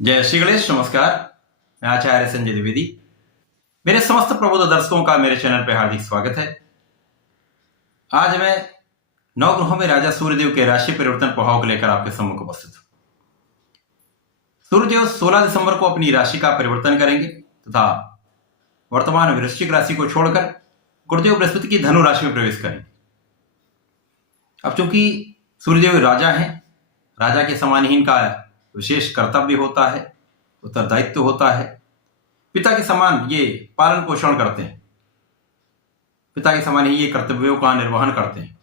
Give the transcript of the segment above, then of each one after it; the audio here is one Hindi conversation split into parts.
जय श्री गणेश। नमस्कार, मैं आचार्य संजय द्विवेदी। मेरे समस्त प्रबुद्ध दर्शकों का मेरे चैनल पर हार्दिक स्वागत है। आज मैं नवग्रहों में राजा सूर्यदेव के राशि परिवर्तन प्रभाव को लेकर आपके सम्मुख उपस्थित हूं। सूर्यदेव 16 दिसंबर को अपनी राशि का परिवर्तन करेंगे तथा वर्तमान वृश्चिक राशि को छोड़कर गुरुदेव बृहस्पति की धनु राशि में प्रवेश करेंगे। अब चूंकि सूर्यदेव राजा हैं, राजा के समान ही इनका विशेष कर्तव्य होता है, उत्तरदायित्व होता है। पिता के समान ये पालन पोषण करते हैं, पिता के समान ही ये कर्तव्यों का निर्वहन करते हैं।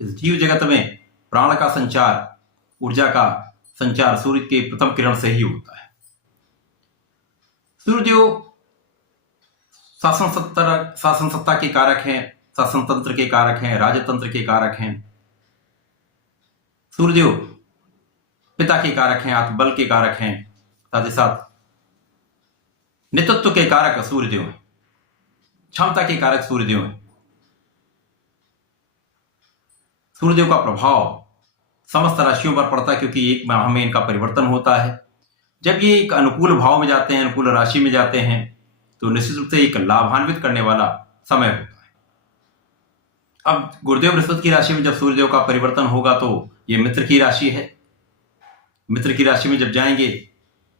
इस जीव जगत में प्राण का संचार, ऊर्जा का संचार सूर्य के प्रथम किरण से ही होता है। सूर्यदेव शासन सत्ता के कारक हैं, शासन तंत्र के कारक हैं, राजतंत्र के कारक हैं। सूर्यदेव पिता के कारक हैं, आत्मबल के कारक हैं, साथ ही साथ नेतृत्व के कारक सूर्यदेव हैं, क्षमता के कारक सूर्यदेव हैं। सूर्यदेव का प्रभाव समस्त राशियों पर पड़ता है क्योंकि एक माह में इनका परिवर्तन होता है। जब ये एक अनुकूल भाव में जाते हैं, अनुकूल राशि में जाते हैं, तो निश्चित रूप से एक लाभान्वित करने वाला समय होता है। अब गुरुदेव बृहस्पति की राशि में जब सूर्यदेव का परिवर्तन होगा तो ये मित्र की राशि है। मित्र की राशि में जब जाएंगे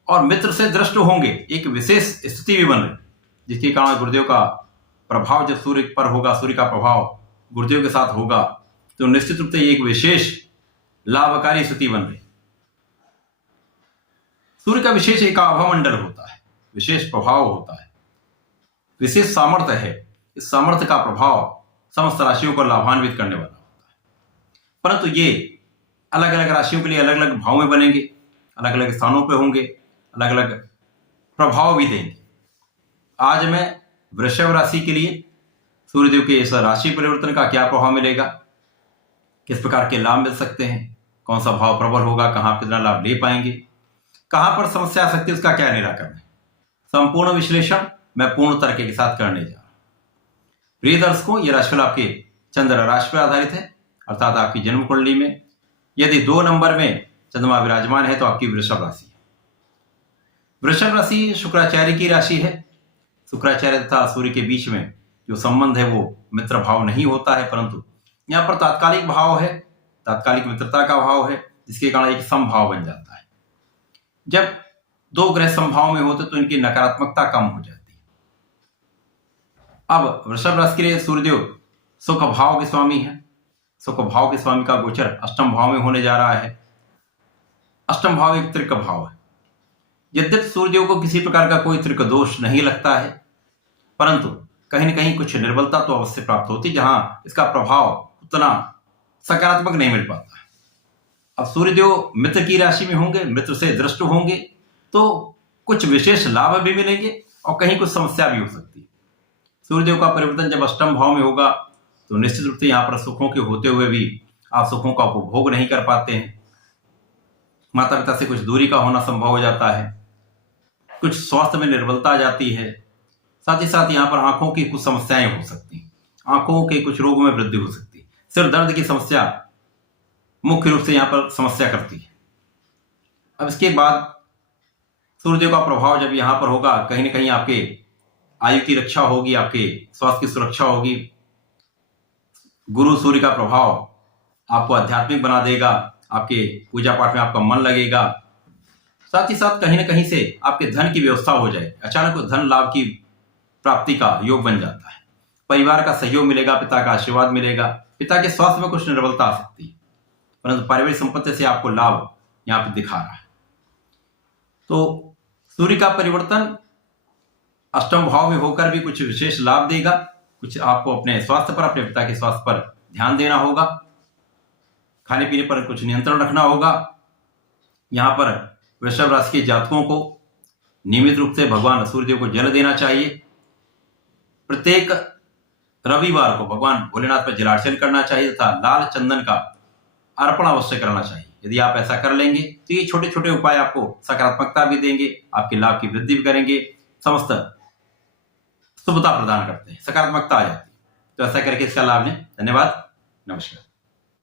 और मित्र से दृष्ट होंगे, एक विशेष स्थिति भी बन रही, जिसके कारण गुरुदेव का प्रभाव जब सूर्य पर होगा, सूर्य का प्रभाव गुरुदेव के साथ होगा, तो निश्चित रूप से एक विशेष लाभकारी स्थिति बन रही। सूर्य का विशेष एक आभामंडल होता है, विशेष प्रभाव होता है, विशेष सामर्थ्य है। इस सामर्थ्य का प्रभाव समस्त राशियों को लाभान्वित करने वाला होता है। परंतु ये अलग अलग राशियों के लिए अलग अलग भाव में बनेंगे, अलग अलग स्थानों पे होंगे, अलग अलग प्रभाव भी देंगे। आज मैं वृषभ राशि के लिए सूर्यदेव के इस राशि परिवर्तन का क्या प्रभाव मिलेगा, किस प्रकार के लाभ मिल सकते हैं, कौन सा भाव प्रबल होगा, कहां कितना लाभ ले पाएंगे, कहां पर समस्या आ सकती है, उसका क्या निराकरण है, संपूर्ण विश्लेषण मैं पूर्ण तर्क के साथ करने जा रहा हूं। प्रिय दर्शकों, यह राशिफल आपके चंद्र राशि पर आधारित है, अर्थात आपकी जन्म कुंडली में यदि 2 नंबर में चंद्रमा विराजमान है तो आपकी वृषभ राशि है। वृषभ राशि शुक्राचार्य की राशि है। शुक्राचार्य तथा सूर्य के बीच में जो संबंध है वो मित्र भाव नहीं होता है, परंतु यहाँ पर तात्कालिक भाव है, तात्कालिक मित्रता का भाव है, जिसके कारण एक समभाव बन जाता है। जब 2 ग्रह समभाव में होते तो इनकी नकारात्मकता कम हो जाती है। अब वृषभ राशि के लिए सूर्यदेव सुख भाव के स्वामी है। सुख भाव के स्वामी का गोचर अष्टम भाव में होने जा रहा है। अष्टम भाव एक त्रिक भाव है। यद्यपि सूर्यदेव को किसी प्रकार का कोई त्रिक दोष नहीं लगता है, परंतु कहीं न कहीं कुछ निर्बलता तो अवश्य प्राप्त होती, जहां इसका प्रभाव उतना सकारात्मक नहीं मिल पाता है। अब सूर्यदेव मित्र की राशि में होंगे, मित्र से दृष्ट होंगे, तो कुछ विशेष लाभ भी मिलेंगे और कहीं कुछ समस्या भी हो सकती है। सूर्यदेव का परिवर्तन जब अष्टम भाव में होगा तो निश्चित रूप से यहाँ पर सुखों के होते हुए भी आप सुखों का उपभोग नहीं कर पाते हैं। माता पिता से कुछ दूरी का होना संभव हो जाता है, कुछ स्वास्थ्य में निर्बलता आ जाती है, साथ ही साथ यहाँ पर आंखों की कुछ समस्याएं हो सकती हैं, आंखों के कुछ रोगों में वृद्धि हो सकती है। सिर दर्द की समस्या मुख्य रूप से यहाँ पर समस्या करती है। अब इसके बाद सूर्यदेव का प्रभाव जब यहाँ पर होगा, कहीं ना कहीं आपके आयु की रक्षा होगी, आपके स्वास्थ्य की सुरक्षा होगी। गुरु सूर्य का प्रभाव आपको आध्यात्मिक बना देगा, आपके पूजा पाठ में आपका मन लगेगा, साथ ही साथ कहीं ना कहीं से आपके धन की व्यवस्था हो जाए, अचानक धन लाभ की प्राप्ति का योग बन जाता है। परिवार का सहयोग मिलेगा, पिता का आशीर्वाद मिलेगा। पिता के स्वास्थ्य में कुछ निर्बलता आ सकती है, परंतु पारिवारिक संपत्ति से आपको लाभ यहाँ पे दिखा रहा है। तो सूर्य का परिवर्तन अष्टम भाव में होकर भी कुछ विशेष लाभ देगा। कुछ आपको अपने स्वास्थ्य पर, अपने पिता के स्वास्थ्य पर ध्यान देना होगा, खाने पीने पर कुछ नियंत्रण रखना होगा। यहाँ पर वृषभ राशि के जातकों को नियमित रूप से भगवान सूर्यदेव को जल देना चाहिए। प्रत्येक रविवार को भगवान भोलेनाथ पर जलार्चन करना चाहिए तथा लाल चंदन का अर्पण अवश्य करना चाहिए। यदि आप ऐसा कर लेंगे तो ये छोटे छोटे उपाय आपको सकारात्मकता भी देंगे, आपके लाभ की वृद्धि भी करेंगे, समस्त शुभता प्रदान करते हैं, सकारात्मकता आ जाती है। तो ऐसा करके इसका लाभ लें। धन्यवाद, नमस्कार।